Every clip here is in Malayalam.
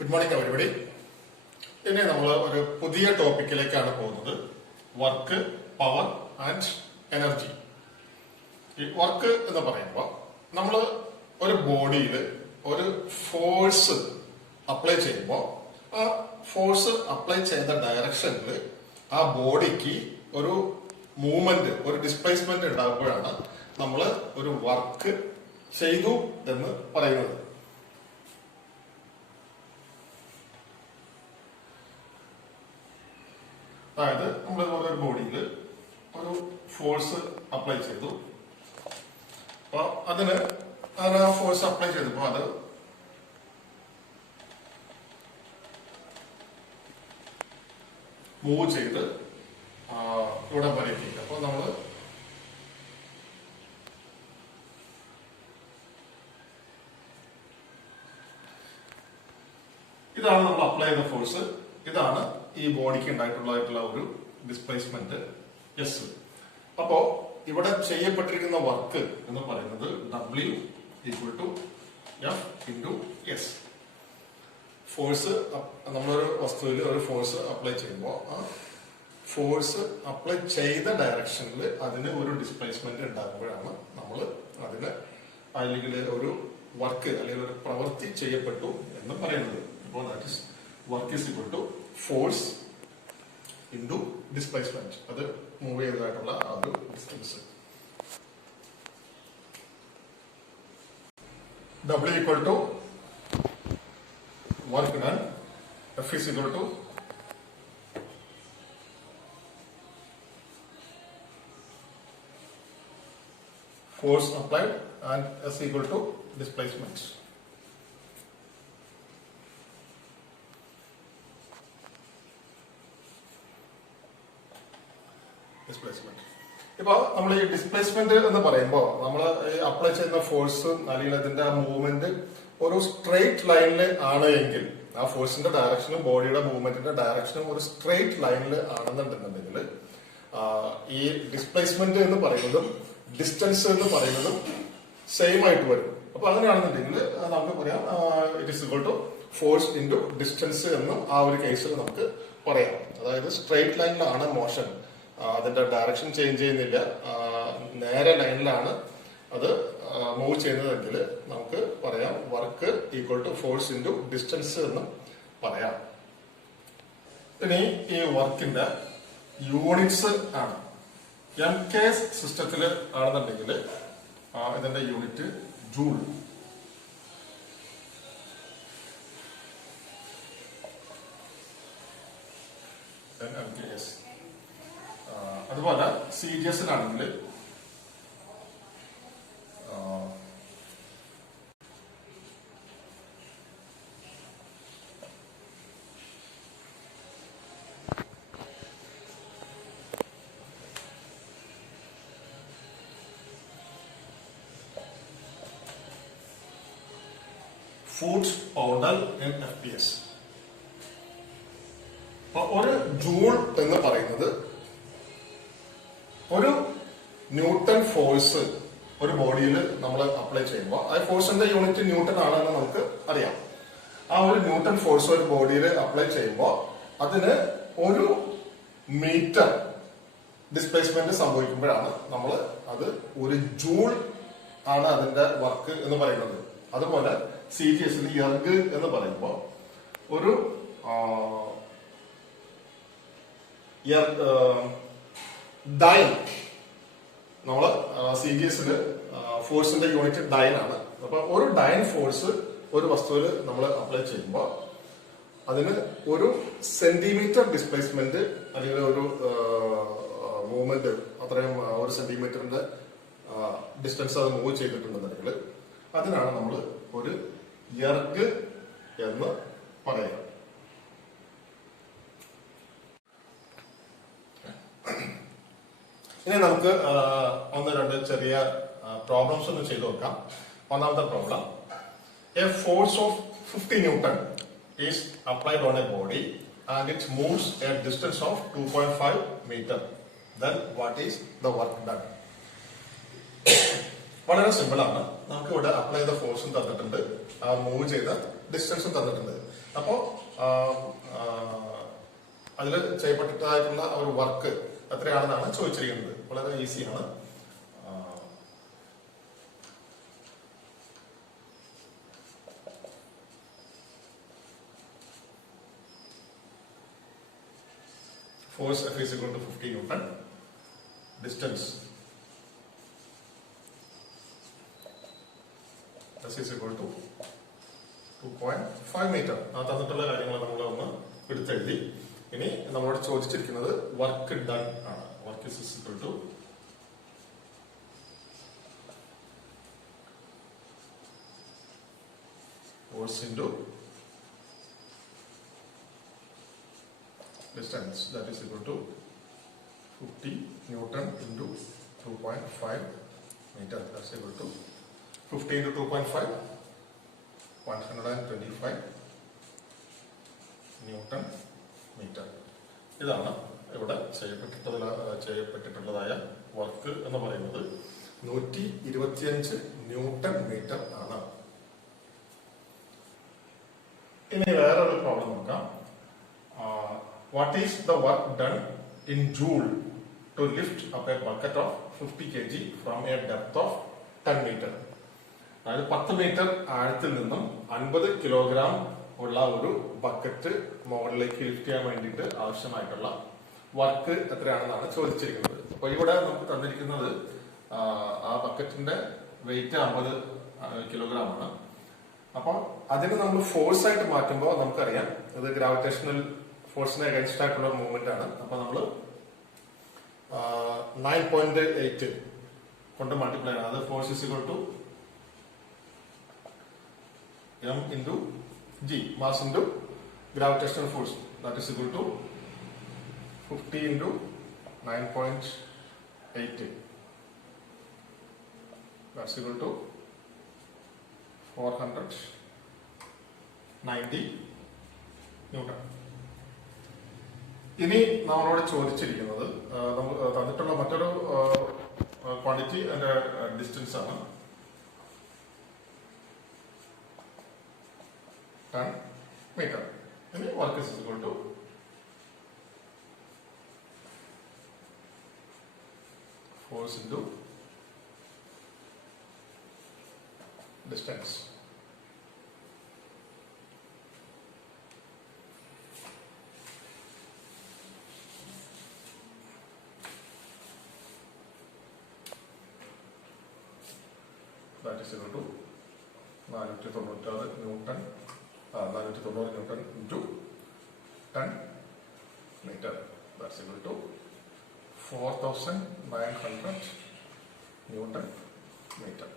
Good morning everybody. ഇനി നമ്മൾ ഒരു പുതിയ ടോപ്പിക്കിലേക്കാണ് പോകുന്നത്. Work, power and energy. ഈ വർക്ക് എന്ന് പറയുമ്പോൾ നമ്മൾ ഒരു ബോഡിയിൽ ഒരു ഫോഴ്സ് അപ്ലൈ ചെയ്യുമ്പോൾ ആ ഫോഴ്സ് അപ്ലൈ ചെയ്ത ഡയറക്ഷനിൽ ആ ബോഡിക്ക് ഒരു മൂവ്മെന്റ്, ഒരു ഡിസ്പ്ലേസ്മെന്റ് ഉണ്ടാകുമ്പോഴാണ് നമ്മൾ ഒരു വർക്ക് ചെയ്തു എന്ന് പറയുന്നത്. അതായത് നമ്മൾ ഒരു ബോഡിയിൽ ഒരു ഫോഴ്സ് അപ്ലൈ ചെയ്തു. അപ്പൊ അതിന് ആ ഫോഴ്സ് അപ്ലൈ ചെയ്തപ്പോ അത് മൂവ് ചെയ്ത് ഇവിടെ വരെ എത്തി. അപ്പൊ നമ്മള് ഇതാണ് നമ്മൾ അപ്ലൈ ചെയ്ത ഫോഴ്സ്. ഇതാണ് ഈ ബോഡിക്ക് ഉണ്ടായിട്ടുള്ള ഒരു ഡിസ്പ്ലേസ്മെന്റ് എസ്. അപ്പോ ഇവിടെ ചെയ്യപ്പെട്ടിരിക്കുന്ന വർക്ക് എന്ന് പറയുന്നത് W equal to F into S. Force, നമ്മളൊരു വസ്തുവിൽ ഒരു ഫോഴ്സ് അപ്ലൈ ചെയ്യുമ്പോൾ ആ ഫോഴ്സ് അപ്ലൈ ചെയ്ത ഡയറക്ഷനിൽ അതിന് ഒരു ഡിസ്പ്ലേസ്മെന്റ് ഉണ്ടാകുമ്പോഴാണ് നമ്മൾ അതിന് അല്ലെങ്കിൽ ഒരു വർക്ക് അല്ലെങ്കിൽ ഒരു പ്രവൃത്തി ചെയ്യപ്പെട്ടു എന്ന് പറയുന്നത്. അപ്പോൾ that is work is equal to force into displacement. അത് മൂവ് ചെയ്തതായിട്ടുള്ള ആ ഒരു distance. W equal to work done, F is equal to force applied and S equal to displacement. Displacement. ഇപ്പൊ നമ്മൾ ഈ ഡിസ്പ്ലേസ്മെന്റ് എന്ന് പറയുമ്പോൾ നമ്മൾ അപ്ലൈ ചെയ്യുന്ന ഫോഴ്സ് അല്ലെങ്കിൽ അതിന്റെ മൂവ്മെന്റ് ഒരു സ്ട്രെയിറ്റ് ലൈനിൽ ആണ് എങ്കിൽ, ആ ഫോഴ്സിന്റെ ഡയറക്ഷനും ബോഡിയുടെ മൂവ്മെന്റിന്റെ ഡയറക്ഷനും ഒരു സ്ട്രെയിറ്റ് ലൈനിൽ ആണെന്നുണ്ടെന്നുണ്ടെങ്കിൽ ഈ ഡിസ്പ്ലേസ്മെന്റ് എന്ന് പറയുന്നതും ഡിസ്റ്റൻസ് എന്ന് പറയുന്നതും സെയിം ആയിട്ട് വരും. അപ്പൊ അങ്ങനെയാണെന്നുണ്ടെങ്കിൽ നമുക്ക് പറയാം it is equal to force into distance എന്ന് ആ ഒരു കേസിൽ നമുക്ക് പറയാം. അതായത് സ്ട്രെയിറ്റ് ലൈനിലാണ് മോഷൻ, അതിന്റെ ഡയറക്ഷൻ ചേഞ്ച് ചെയ്യുന്നില്ല, നേരെ ലൈനിലാണ് അത് മൂവ് ചെയ്യുന്നതെങ്കിൽ നമുക്ക് പറയാം work equal to force into distance എന്ന് പറയാം. ഇനി ഈ വർക്കിന്റെ യൂണിറ്റ്സ് ആണ്. MK സിസ്റ്റത്തിൽ ആണെന്നുണ്ടെങ്കിൽ ഇതിന്റെ യൂണിറ്റ് ജൂൾ. MKS. അതുപോലെ CGS-ലാണെങ്കിൽ ഫൂട്ട് പൗണ്ടർ ഇൻ FPS. അപ്പൊ ഒരു ജൂൾ എന്ന് പറയുന്നത് ഒരു ന്യൂട്ടൺ ഫോഴ്സ് ഒരു ബോഡിയിൽ നമ്മൾ അപ്ലൈ ചെയ്യുമ്പോൾ ആ ഫോഴ്സിന്റെ യൂണിറ്റ് ന്യൂട്ടൺ ആണെന്ന് നമുക്ക് അറിയാം. ആ ഒരു ന്യൂട്ടൺ ഫോഴ്സ് ഒരു ബോഡിയിൽ അപ്ലൈ ചെയ്യുമ്പോൾ അതിന് ഒരു മീറ്റർ ഡിസ്പ്ലേസ്മെന്റ് സംഭവിക്കുമ്പോഴാണ് നമ്മൾ അത് ഒരു ജൂൾ ആണ് അതിന്റെ വർക്ക് എന്ന് പറയുന്നത്. അതുപോലെ CGS-ൽ എർഗ് എന്ന് പറയുമ്പോൾ ഒരു ഡൈൻ, നമ്മള് CGS-ല് ഫോഴ്സിന്റെ യൂണിറ്റ് ഡൈൻ ആണ്. അപ്പൊ ഒരു ഡൈൻ ഫോഴ്സ് ഒരു വസ്തുവിൽ നമ്മൾ അപ്ലൈ ചെയ്യുമ്പോൾ അതിന് ഒരു സെന്റിമീറ്റർ ഡിസ്പ്ലേസ്മെന്റ് അല്ലെങ്കിൽ ഒരു മൂവ്മെന്റ്, അത്രയും ഒരു സെന്റിമീറ്ററിന്റെ ഡിസ്റ്റൻസ് അത് മൂവ് ചെയ്തിട്ടുണ്ടെന്നുണ്ടെങ്കിൽ അതിനാണ് നമ്മൾ ഒരു എർഗ് എന്ന് പറയുക. ഇനി നമുക്ക് ഒന്ന് രണ്ട് ചെറിയ പ്രോബ്ലംസ് ഒന്ന് ചെയ്തു നോക്കാം. ഒന്നാമത്തെ problem, A force of 50 Newton is applied on A body and it moves A distance of 2.5 meter. Then what is the work done? വളരെ സിമ്പിൾ ആണ്. നമുക്ക് ഇവിടെ അപ്ലൈ ചെയ്ത ഫോഴ്സും തന്നിട്ടുണ്ട്, മൂവ് ചെയ്ത ഡിസ്റ്റൻസും തന്നിട്ടുണ്ട്. അപ്പോ അതിൽ ചെയ്യപ്പെട്ടിട്ടായിട്ടുള്ള ഒരു വർക്ക് എത്രയാണെന്നാണ് ചോദിച്ചിരിക്കുന്നത്. വളരെ ഈസിയാണ്. Force F is equal to 50 Newton. Distance S is equal to 2.5 meter. ആ തന്നിട്ടുള്ള കാര്യങ്ങൾ നമ്മൾ ഒന്ന് എടുത്തെഴുതി. ഇനി നമ്മളോട് ചോദിച്ചിരിക്കുന്നത് വർക്ക് ഡൺ ആണ്. Work is equal to force into distance, that is equal to 50 Newton into 2.5 meter. That's equal to 50 into 2.5, 125 Newton meter. ഇതാണ് ഇവിടെ ചെയ്യപ്പെട്ടിട്ടുള്ളതായ വർക്ക് എന്ന് പറയുന്നത് 125 ന്യൂട്ടൺ മീറ്റർ ആണ്. ഇനി വേറൊരു പ്രോബ്ലം നോക്കാം. What is the work done in joule to lift up a bucket of 50 kg from a depth of 10 meter? അതായത് 10 മീറ്റർ ആഴത്തിൽ നിന്നും 50 കിലോഗ്രാം ഉള്ള ഒരു ബക്കറ്റ് മുകളിലേക്ക് ലിഫ്റ്റ് ചെയ്യാൻ വേണ്ടിയിട്ട് ആവശ്യമായിട്ടുള്ള വർക്ക് എത്രയാണെന്നാണ് ചോദിച്ചിരിക്കുന്നത്. അപ്പൊ ഇവിടെ നമുക്ക് തന്നിരിക്കുന്നത് ആ ബക്കറ്റിന്റെ വെയിറ്റ് 50 കിലോഗ്രാം ആണ്. അപ്പൊ അതിന് നമ്മൾ ഫോഴ്സ് ആയിട്ട് മാറ്റുമ്പോൾ നമുക്കറിയാം ഇത് ഗ്രാവിറ്റേഷണൽ ഫോഴ്സിന് അഗൈൻസ്റ്റ് ആയിട്ടുള്ള മൂവ്മെന്റ് ആണ്. അപ്പൊ നമ്മള് 9.8 കൊണ്ട് മൾട്ടിപ്ലൈ ആണ്. അത് force is equal to m into g, mass into gravitational force, that is equal to 50 into 9.8, that's equal to 490 Newton. ഇനി നമ്മളോട് ചോദിച്ചിരിക്കുന്നത് തന്നിട്ടുള്ള മറ്റൊരു ക്വാണ്ടിറ്റി അതിന്റെ ഡിസ്റ്റൻസ് ആണ് 10 meter. ഇനി work is equal to force into distance. That is equal to 490 Newton, 490 Newton into 10 meter. That's equal to 4,900 Newton meter.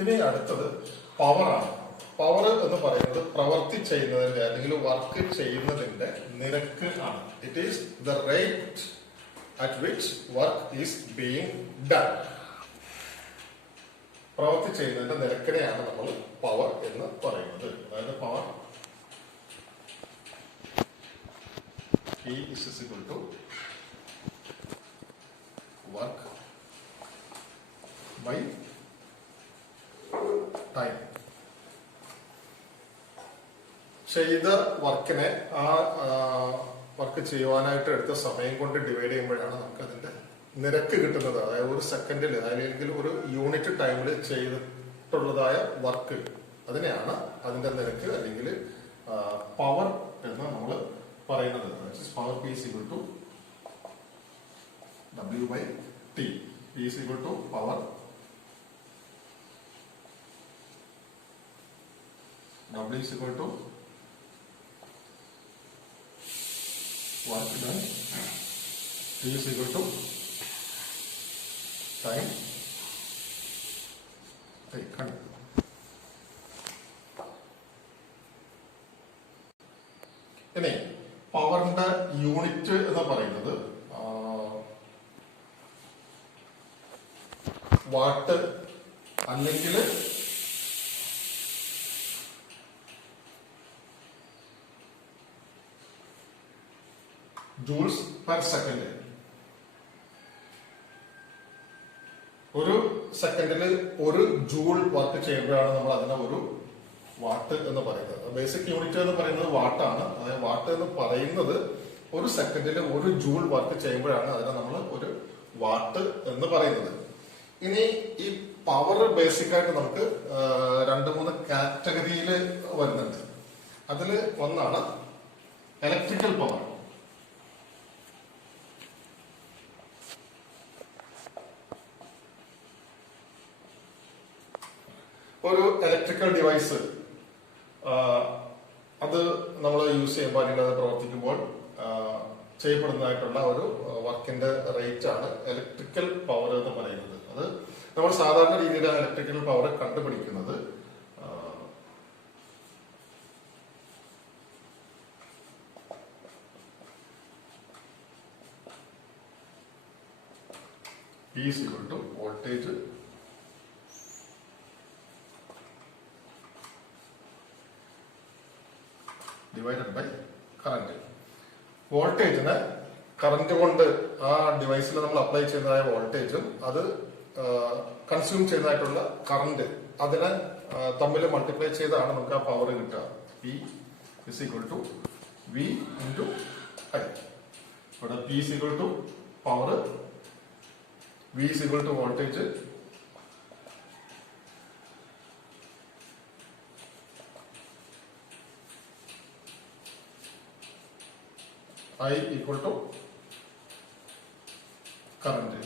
ഇനി അടുത്തത് പവർ ആണ്. പവർ എന്ന് പറയുന്നത് പ്രവൃത്തി ചെയ്യുന്നതിന്റെ അല്ലെങ്കിൽ വർക്ക് ചെയ്യുന്നതിന്റെ നിരക്ക് ആണ്. It is the rate at which work is being done. പ്രവൃത്തി ചെയ്യുന്നതിന്റെ നിരക്കിനെയാണ് നമ്മൾ പവർ എന്ന് പറയുന്നത്. അതായത് power E is equal to work by time. ചെയ്ത വർക്കിനെ ആ വർക്ക് ചെയ്യുവാനായിട്ട് എടുത്ത സമയം കൊണ്ട് ഡിവൈഡ് ചെയ്യുമ്പോഴാണ് നമുക്ക് അതിന്റെ നിരക്ക് കിട്ടുന്നത്. അതായത് ഒരു സെക്കൻഡിൽ അല്ലെങ്കിൽ ഒരു യൂണിറ്റ് ടൈമിൽ ചെയ്തിട്ടുള്ളതായ വർക്ക്, അതിനെയാണ് അതിന്റെ നിരക്ക് അല്ലെങ്കിൽ പവർ എന്ന് നമ്മൾ പറയുന്നത്. Power P is equal to W by T. P is equal to power W is equal to work done. T is equal to time taken. ഇനി പവറിന്റെ യൂണിറ്റ് എന്ന് പറയുന്നത് വാട്ട് അല്ലെങ്കിൽ ജൂൾസ് പെർ സെക്കൻഡ്. ഒരു സെക്കൻഡിൽ ഒരു ജൂൾ വർക്ക് ചെയ്യുമ്പോഴാണ് നമ്മൾ അതിനെ ഒരു വാട്ട് എന്ന് പറയുന്നത്. ബേസിക് യൂണിറ്റ് എന്ന് പറയുന്നത് വാട്ടാണ്. അതായത് വാട്ട് എന്ന് പറയുന്നത് ഒരു സെക്കൻഡിൽ 1 ജൂൾ വർക്ക് ചെയ്യുമ്പോഴാണ് അതിനെ നമ്മൾ ഒരു വാട്ട് എന്ന് പറയുന്നത്. ഇനി ഈ പവർ ബേസിക് ആയിട്ട് നമുക്ക് 2-3 കാറ്റഗറിയിൽ വരുന്നുണ്ട്. അതിൽ ഒന്നാണ് ഇലക്ട്രിക്കൽ പവർ. ഒരു ഇലക്ട്രിക്കൽ ഡിവൈസ് അത് നമ്മൾ യൂസ് ചെയ്യുമ്പോൾ അല്ലെങ്കിൽ അത് പ്രവർത്തിക്കുമ്പോൾ ചെയ്യപ്പെടുന്നതായിട്ടുള്ള ഒരു വർക്കിന്റെ റേറ്റ് ആണ് ഇലക്ട്രിക്കൽ പവർ എന്ന് പറയുന്നത്. അത് നമ്മൾ സാധാരണ രീതിയിൽ ഇലക്ട്രിക്കൽ പവർ കണ്ടുപിടിക്കുന്നത് P is equal to voltage divided by current. വോൾട്ടേജിന് കറന്റ് കൊണ്ട് ആ ഡിവൈസിൽ നമ്മൾ അപ്ലൈ ചെയ്യുന്നതായ വോൾട്ടേജും അത് കൺസ്യൂം ചെയ്യുന്നതായിട്ടുള്ള കറന്റ് അതിനെ തമ്മിൽ മൾട്ടിപ്ലൈ ചെയ്താണ് നമുക്ക് ആ പവർ കിട്ടുക. P is equal to V into I. ഇവിടെ P is equal to power, V is equal to voltage, I equal to current.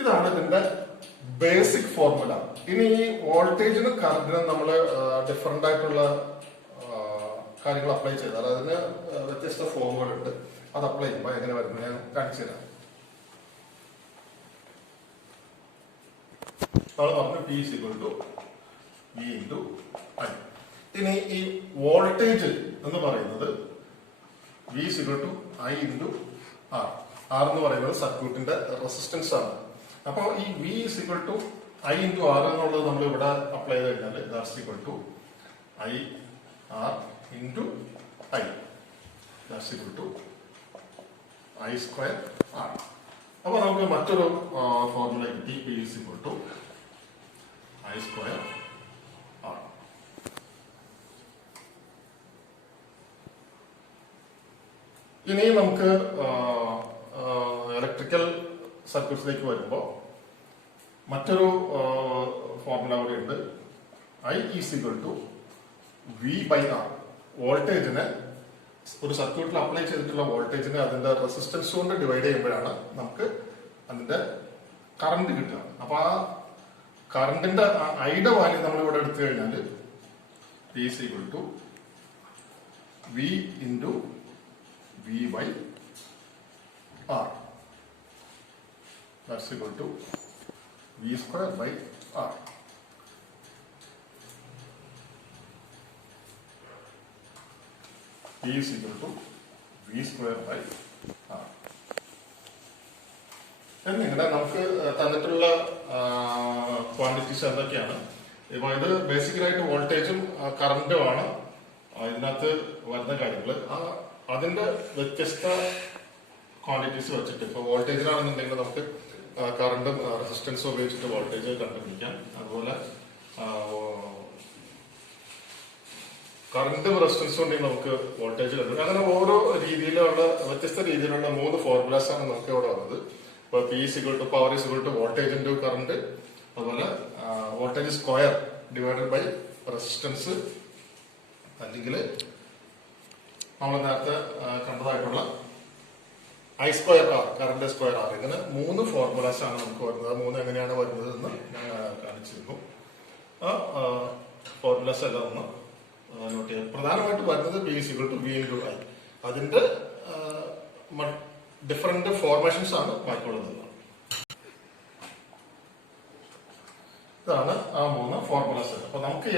ഇതാണ് ഇതിന്റെ ബേസിക് ഫോർമുല. ഇനി ഈ വോൾട്ടേജിനും കറന്റിനും നമ്മൾ ഡിഫറെന്റ് ആയിട്ടുള്ള കാര്യങ്ങൾ അപ്ലൈ ചെയ്താൽ അതിന് വ്യത്യസ്ത ഫോമുകളുണ്ട്. അത് അപ്ലൈ ചെയ്യുമ്പോൾ എങ്ങനെ വരുന്നത് ഞാൻ കാണിച്ചു തരാം. നമ്മൾ പറഞ്ഞു P is equal to V into I. ഇനി ഈ വോൾട്ടേജ് എന്ന് പറയുന്നത് V is equal to I into R. R എന്ന് പറയുന്നത് സർക്യൂട്ടിന്റെ റെസിസ്റ്റൻസ് ആണ്. അപ്പോൾ ഈ V is equal to I into R എന്നുള്ളത് നമ്മൾ ഇവിടെ അപ്ലൈ ചെയ്ത് കഴിഞ്ഞാൽ that's equal to I R into I. That's equal to I square R. അപ്പോൾ നമുക്ക് മറ്റൊരു ഫോർമുല കിട്ടി. P is equal to I square R. ഇനി നമുക്ക് ഇലക്ട്രിക്കൽ സർക്യൂട്ട്സിലേക്ക് വരുമ്പോൾ മറ്റൊരു ഫോർമുല കൂടി ഉണ്ട്. I is equal to V by R. വോൾട്ടേജിന് ഒരു സർക്യൂട്ടിൽ അപ്ലൈ ചെയ്തിട്ടുള്ള വോൾട്ടേജിന് അതിന്റെ റെസിസ്റ്റൻസ് കൊണ്ട് ഡിവൈഡ് ചെയ്യുമ്പോഴാണ് നമുക്ക് അതിന്റെ കറന്റ് കിട്ടുക. അപ്പൊ ആ കറന്റിന്റെ ഐയുടെ വാല്യൂ നമ്മൾ ഇവിടെ എടുത്തു കഴിഞ്ഞാൽ P is equal to V into V by R. That's equal to V square by R. P is equal to V square by R. എന്നിങ്ങനെ നമുക്ക് തന്നിട്ടുള്ള ക്വാണ്ടിറ്റീസ് എന്തൊക്കെയാണ്? ഇപ്പൊ ഇത് ബേസിക്കലായിട്ട് വോൾട്ടേജും കറന്റും ആണ് ഇതിനകത്ത് വരുന്ന കാര്യങ്ങൾ. അതിന്റെ വ്യത്യസ്ത ക്വാണ്ടിറ്റീസ് വെച്ചിട്ട് ഇപ്പൊ വോൾട്ടേജിനാണെന്നുണ്ടെങ്കിൽ നമുക്ക് കറണ്ടും റെസിസ്റ്റൻസും ഉപയോഗിച്ചിട്ട് വോൾട്ടേജ് കണ്ടുപിടിക്കാം. അതുപോലെ കറണ്ടും റെസിസ്റ്റൻസും ഉണ്ടെങ്കിൽ നമുക്ക് വോൾട്ടേജ് കണ്ടുപിടിക്കാം. അങ്ങനെ ഓരോ രീതിയിലുള്ള വ്യത്യസ്ത രീതിയിലുള്ള 3 ഫോർമുലാസ് ആണ് നമുക്ക് ഇവിടെ വന്നത്. ഇപ്പൊ P is equal to power is equal to voltage into current, അതുപോലെ voltage square divided by resistance, അല്ലെങ്കിൽ നമ്മൾ നേരത്തെ കണ്ടതായിട്ടുള്ള I square R, current square R. ഇങ്ങനെ 3 ഫോർമുലാസ് ആണ് നമുക്ക് വരുന്നത്. 3 എങ്ങനെയാണ് വരുന്നത് എന്ന് ഞാൻ കാണിച്ചിരുന്നു. ആ ഫോർമുലാസ് എല്ലാം ഒന്ന് നോട്ട് ചെയ്യാം. പ്രധാനമായിട്ട് വരുന്നത് P is equal to V into I. അതിന്റെ ഡിഫറെന്റ് ഫോർമേഷൻസ് ആണ് ബാക്കിയുള്ളത്. ഇതാണ് ആ 3 ഫോർമുലാസ്. അപ്പൊ നമുക്ക്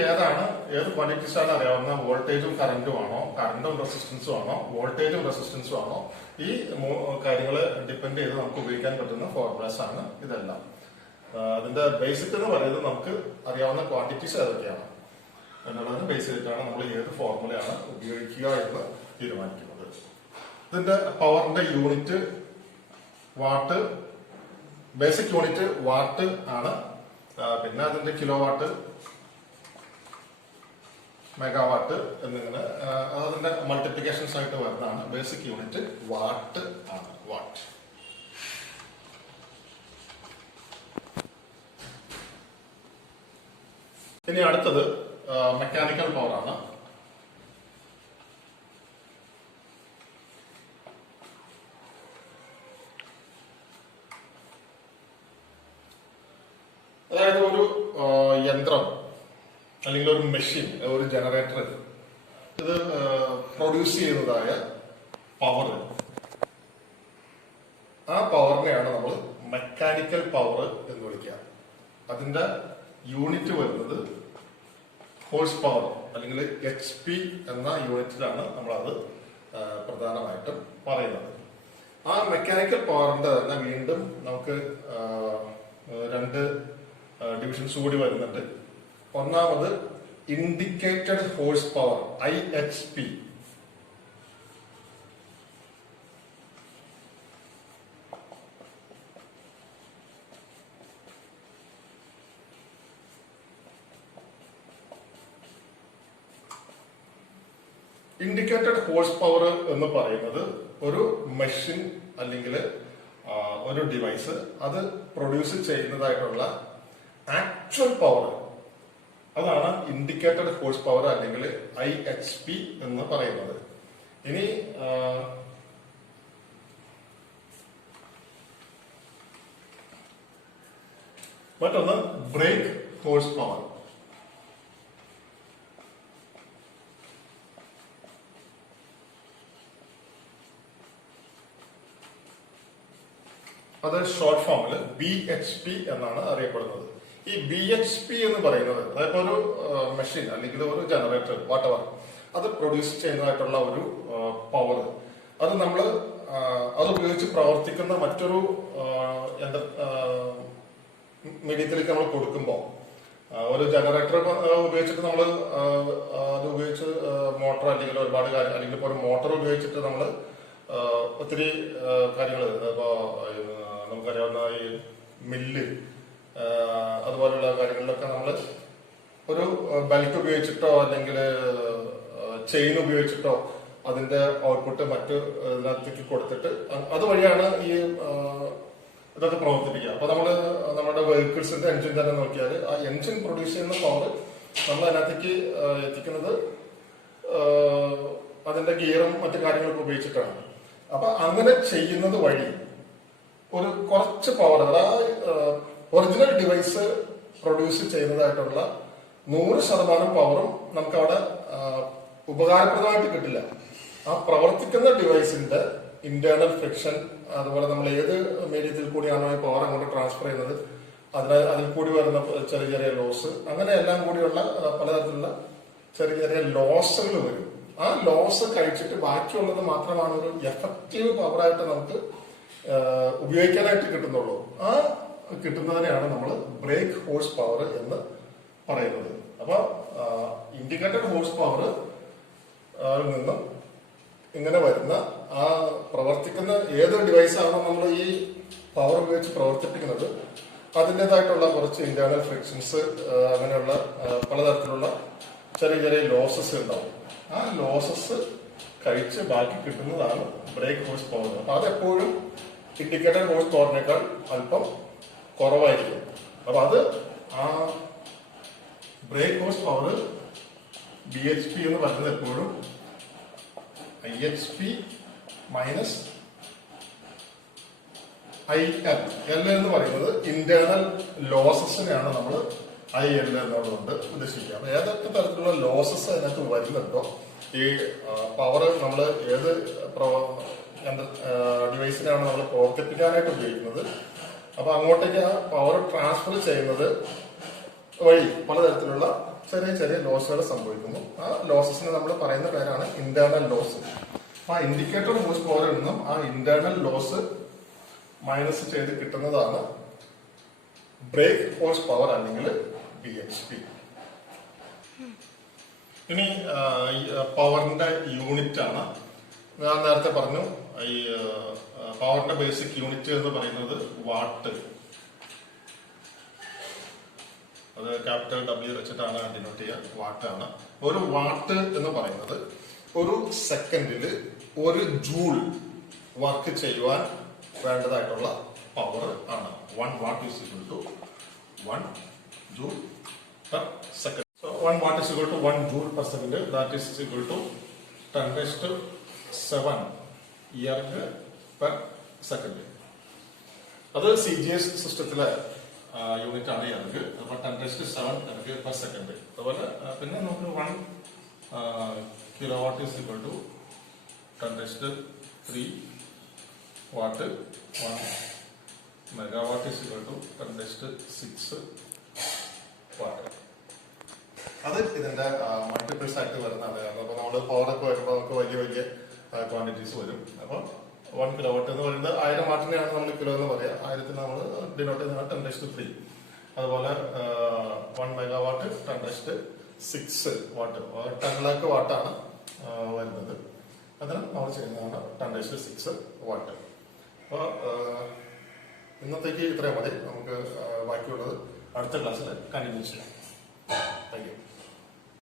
ഏത് ക്വാണ്ടിറ്റീസ് ആണ് അറിയാവുന്ന, വോൾട്ടേജും കറന്റും ആണോ, കറന്റും റെസിസ്റ്റൻസും ആണോ, വോൾട്ടേജും റെസിസ്റ്റൻസും ആണോ, ഈ കാര്യങ്ങളെ ഡിപ്പെൻഡ് ചെയ്ത് നമുക്ക് ഉപയോഗിക്കാൻ പറ്റുന്ന ഫോർമുലാസ് ആണ് ഇതെല്ലാം. അതിന്റെ ബേസിക് എന്ന് പറയുന്നത് നമുക്ക് അറിയാവുന്ന ക്വാണ്ടിറ്റീസ് ഏതൊക്കെയാണ് എന്നുള്ളതിന് ബേസ് ചെയ്തിട്ടാണ് നമ്മൾ ഏത് ഫോർമുലയാണ് ഉപയോഗിക്കുക എന്ന് തീരുമാനിക്കുന്നത്. ഇതിന്റെ പവറിന്റെ unit what, basic unit what ആണ്. പിന്നെ അതിന്റെ കിലോ വാട്ട്, മെഗാവാട്ട് എന്നിങ്ങനെ അതിന്റെ മൾട്ടിപ്ലിക്കേഷൻസ് ആയിട്ട് വരുന്നതാണ്. ബേസിക് യൂണിറ്റ് വാട്ട് ആണ്. വാട്ട്. ഇനി അടുത്തത് മെക്കാനിക്കൽ പവർ ആണ്. അതായത് ഒരു യന്ത്രം അല്ലെങ്കിൽ ഒരു മെഷീൻ, ഒരു ജനറേറ്റർ, ഇത് പ്രൊഡ്യൂസ് ചെയ്യുന്നതായ പവർ, ആ പവറിനെയാണ് നമ്മൾ മെക്കാനിക്കൽ പവർ എന്ന് വിളിക്കുക. അതിന്റെ യൂണിറ്റ് വരുന്നത് ഹോഴ്സ് പവർ അല്ലെങ്കിൽ HP എന്ന യൂണിറ്റിലാണ് നമ്മളത് പ്രധാനമായിട്ടും പറയുന്നത്. ആ മെക്കാനിക്കൽ പവറിന്റെ തന്നെ വീണ്ടും നമുക്ക് രണ്ട് ഡിവിഷൻസ് കൂടി വരുന്നുണ്ട്. ഒന്നാമത് indicated horse power IHP. Indicated horse power എന്ന് പറയുന്നത് ഒരു മെഷീൻ അല്ലെങ്കിൽ ഒരു ഡിവൈസ് അത് പ്രൊഡ്യൂസ് ചെയ്യുന്നതായിട്ടുള്ള ആക്ച്വൽ പവർ, അതാണ് ഇൻഡിക്കേറ്റഡ് ഹോഴ്സ് പവർ അല്ലെങ്കിൽ IHP എന്ന് പറയുന്നത്. ഇനി മറ്റൊന്ന് ബ്രേക്ക് ഹോഴ്സ് പവർ. അത് ഷോർട്ട് ഫോമിൽ BHP എന്നാണ് അറിയപ്പെടുന്നത്. ഈ BHP എന്ന് പറയുന്നത് അതായത് ഒരു മെഷീൻ അല്ലെങ്കിൽ ഒരു ജനറേറ്റർ വാട്ടെവർ അത് പ്രൊഡ്യൂസ് ചെയ്യുന്നതായിട്ടുള്ള ഒരു പവർ, അത് നമ്മൾ അത് ഉപയോഗിച്ച് പ്രവർത്തിക്കുന്ന മറ്റൊരു മീഡിയത്തിലേക്ക് നമ്മൾ കൊടുക്കുമ്പോൾ, ഒരു ജനറേറ്റർ ഉപയോഗിച്ചിട്ട് നമ്മൾ അത് ഉപയോഗിച്ച് മോട്ടർ അല്ലെങ്കിൽ ഒരുപാട് കാര്യം, അല്ലെങ്കിൽ ഇപ്പോൾ ഒരു മോട്ടോർ ഉപയോഗിച്ചിട്ട് നമ്മൾ ഒത്തിരി കാര്യങ്ങൾ, ഇപ്പോൾ നമുക്കറിയാവുന്ന ഈ മില്ല് അതുപോലുള്ള കാര്യങ്ങളിലൊക്കെ നമ്മൾ ഒരു ബെൽറ്റ് ഉപയോഗിച്ചിട്ടോ അല്ലെങ്കിൽ ചെയിൻ ഉപയോഗിച്ചിട്ടോ അതിന്റെ ഔട്ട്പുട്ട് മറ്റു ഇതിനകത്തേക്ക് കൊടുത്തിട്ട് അതുവഴിയാണ് ഈ ഇതൊക്കെ പ്രവർത്തിപ്പിക്കുക. അപ്പൊ നമ്മുടെ വെഹിക്കിൾസിന്റെ എൻജിൻ തന്നെ നോക്കിയാൽ ആ എൻജിൻ പ്രൊഡ്യൂസ് ചെയ്യുന്ന പവർ നമ്മൾ അതിനകത്തേക്ക് എത്തിക്കുന്നത് അതിന്റെ ഗിയറും മറ്റു കാര്യങ്ങളൊക്കെ ഉപയോഗിച്ചിട്ടാണ്. അപ്പൊ അങ്ങനെ ചെയ്യുന്നത് വഴി ഒരു കുറച്ച് പവർ, അതായത് ഒറിജിനൽ ഡിവൈസ് പ്രൊഡ്യൂസ് ചെയ്യുന്നതായിട്ടുള്ള 100% പവറും നമുക്ക് അവിടെ ഉപകാരപ്രദമായിട്ട് കിട്ടില്ല. ആ പ്രവർത്തിക്കുന്ന ഡിവൈസിന്റെ ഇന്റേണൽ ഫ്രിക്ഷൻ, അതുപോലെ നമ്മൾ ഏത് മീഡിയത്തിൽ കൂടിയാണോ ഈ പവർ അങ്ങോട്ട് ട്രാൻസ്ഫർ ചെയ്യുന്നത് അതിൽ കൂടി വരുന്ന ചെറിയ ചെറിയ ലോസ്, അങ്ങനെ എല്ലാം കൂടിയുള്ള പലതരത്തിലുള്ള ചെറിയ ചെറിയ ലോസുകൾ വരും. ആ ലോസ് കഴിച്ചിട്ട് ബാക്കിയുള്ളത് മാത്രമാണ് ഒരു എഫക്റ്റീവ് പവറായിട്ട് നമുക്ക് ഉപയോഗിക്കാനായിട്ട് കിട്ടുന്നുള്ളൂ. ആ കിട്ടുന്നതിനെയാണ് നമ്മൾ ബ്രേക്ക് ഹോഴ്സ് പവർ എന്ന് പറയുന്നത്. അപ്പൊ ഇൻഡിക്കേറ്റഡ് ഹോഴ്സ് പവർ നിന്നും ഇങ്ങനെ വരുന്ന ആ പ്രവർത്തിക്കുന്ന ഏത് ഡിവൈസാണോ നമ്മൾ ഈ പവർ ഉപയോഗിച്ച് പ്രവർത്തിപ്പിക്കുന്നത് അതിൻ്റെതായിട്ടുള്ള കുറച്ച് ഇന്റേണൽ ഫ്രിക്ഷൻസ്, അങ്ങനെയുള്ള പലതരത്തിലുള്ള ചെറിയ ചെറിയ ലോസസ് ഉണ്ടാവും. ആ ലോസസ് കഴിച്ച് ബാക്കി കിട്ടുന്നതാണ് ബ്രേക്ക് ഹോഴ്സ് പവർ. അപ്പൊ അതെപ്പോഴും ഇൻഡിക്കേറ്റഡ് ഹോഴ്സ് പവറിനേക്കാൾ അല്പം കുറവായിരിക്കും. അപ്പൊ അത് ആ ബ്രേക്ക് ഹോഴ്സ് പവർ BHP എന്ന് പറയുന്നത് എപ്പോഴും IHP മൈനസ് IL എന്ന് പറയുന്നത് ഇന്റേണൽ ലോസസിനെയാണ് നമ്മൾ IL എന്നുള്ളതുകൊണ്ട് ഉദ്ദേശിക്കുക. അപ്പൊ ഏതൊക്കെ തരത്തിലുള്ള ലോസസ് അതിനകത്ത് വരുന്നുണ്ടോ, ഈ പവർ നമ്മൾ ഏത് ഡിവൈസിനാണ് നമ്മൾ പ്രവർത്തിപ്പിക്കാനായിട്ട് ഉപയോഗിക്കുന്നത്, അപ്പൊ അങ്ങോട്ടേക്ക് ആ പവർ ട്രാൻസ്ഫർ ചെയ്യുന്നത് വഴി പലതരത്തിലുള്ള ചെറിയ ചെറിയ ലോസുകൾ സംഭവിക്കുന്നു. ആ ലോസസിന് നമ്മൾ പറയുന്ന പേരാണ് ഇന്റേണൽ ലോസ്. അപ്പൊ ആ ഇൻഡിക്കേറ്റഡ് ഹോഴ്സ് പവറിൽ നിന്നും ആ ഇന്റേണൽ ലോസ് മൈനസ് ചെയ്ത് കിട്ടുന്നതാണ് ബ്രേക്ക് ഹോഴ്സ് പവർ അല്ലെങ്കിൽ BHP. ഇനി പവറിന്റെ യൂണിറ്റ് ആണ്. ഞാൻ നേരത്തെ പറഞ്ഞു ഈ പവറിന്റെ ബേസിക് യൂണിറ്റ് എന്ന് പറയുന്നത് വാട്ട്. അത് ക്യാപിറ്റൽ W വെച്ചിട്ടാണ് ഡിനോട്ട് ചെയ്യുക, വാട്ടാണ്. ഒരു വാട്ട് എന്ന് പറയുന്നത് ഒരു സെക്കൻഡില് 1 ജൂൾ വർക്ക് ചെയ്യുവാൻ വേണ്ടതായിട്ടുള്ള പവർ ആണ്. 1 watt is equal to 1 joule per second. So 1 watt is equal to 1 joule per second. That is equal to 10⁷ erg per second. അത് CGS സിസ്റ്റത്തിലെ യൂണിറ്റ് ആണ് എർഗ്. അപ്പൊ 10⁷ എർഗ് പെർ സെക്കൻഡ്. അതുപോലെ പിന്നെ നമുക്ക് 1 kilowatt is equal to 10⁻³ what. 1 megawatt is equal to 10⁶ what. അത് ഇതിന്റെ മൾട്ടിപ്പിൾസ് ആയിട്ട് വരുന്നതാണ്. അപ്പൊ നമ്മള് പവറൊക്കെ വരുമ്പോൾ നമുക്ക് വലിയ വലിയ ക്വാണ്ടിറ്റീസ് വരും. അപ്പൊ 1 കിലോവാട്ട് എന്ന് പറയുന്നത് 1000 വാട്ടിനെയാണ് നമ്മൾ കിലോ എന്ന് പറയാം. 1000 നമ്മൾ ഡിനോട്ട് ചെയ്യുന്നത് 10⁻³ അതുപോലെ 1 മെഗാവാട്ട് 10⁶ വാട്ട്. 10 lakh വാട്ടാണ് വരുന്നത്. അതിന് നമ്മൾ ചെയ്യുന്നതാണ് 10⁶ വാട്ട്. അപ്പോൾ ഇന്നത്തേക്ക് ഇത്രയും മതി. നമുക്ക് ബാക്കിയുള്ളത് അടുത്ത ക്ലാസ്സിൽ കണ്ടിന്യൂ ചെയ്യാം. Thank you.